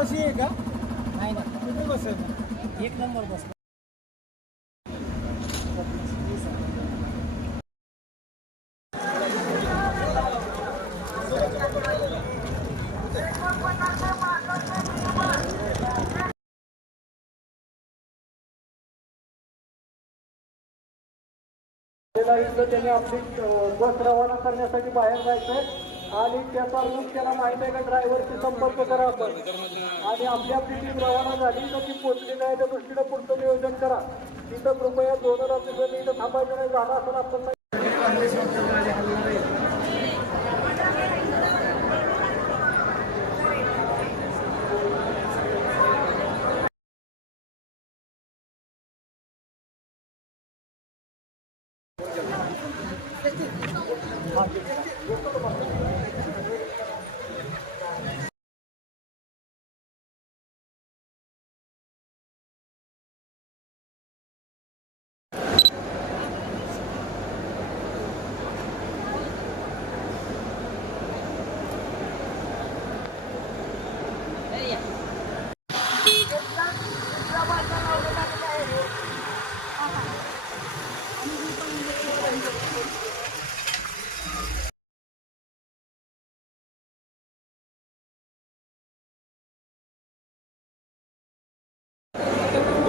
विश्वासी आहे का? नाही ना. तुम्ही बसेल एक नंबर बस. आपली अं, बस रवाना करण्यासाठी बाहेर जायचंय. आणि त्याचा रूट त्याला माहिती आहे का? ड्रायव्हरशी संपर्क करा आपण. आणि आपली आपली टीम रवाना झाली तर ती पोचली नाही त्या दृष्टीनं पुढचं नियोजन करा. तिथं कृपया दोन ऑफिसरनी इथं थांबायचं नाही झाला असं आपण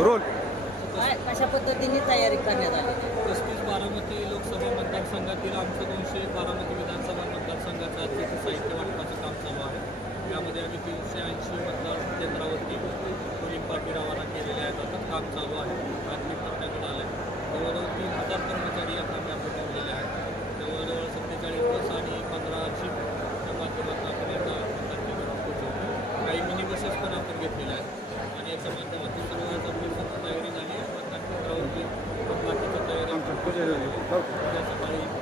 काय कशा पद्धतीने तयारी करण्यात आली? पस्तीस बारामती लोकसभा मतदारसंघातील आमचं दोनशे बारामती विधानसभा मतदारसंघाचं आज तिथे साहित्य वाटपाचं काम चालू आहे. यामध्ये आम्ही तीनशे ऐंशी मतदार केंद्रावरती पोलिंग पार्टी रवाना केलेले आहेत. आता काम चालू आहे. रात्री टप्प्याकडे आलं आहे जवळजवळ तीन हजार कर्मचारी या कामी आपण ठेवलेले आहेत. जवळजवळ सत्तेचाळीस बस आणि पंधरा जीपच्या माध्यमातून आपण एका मतदार केंद्रावर पोहोचवतो काही मिनी बसेस पण आपण घेतलेल्या आहेत. आणि याच्या माध्यमातून Продолжение следует...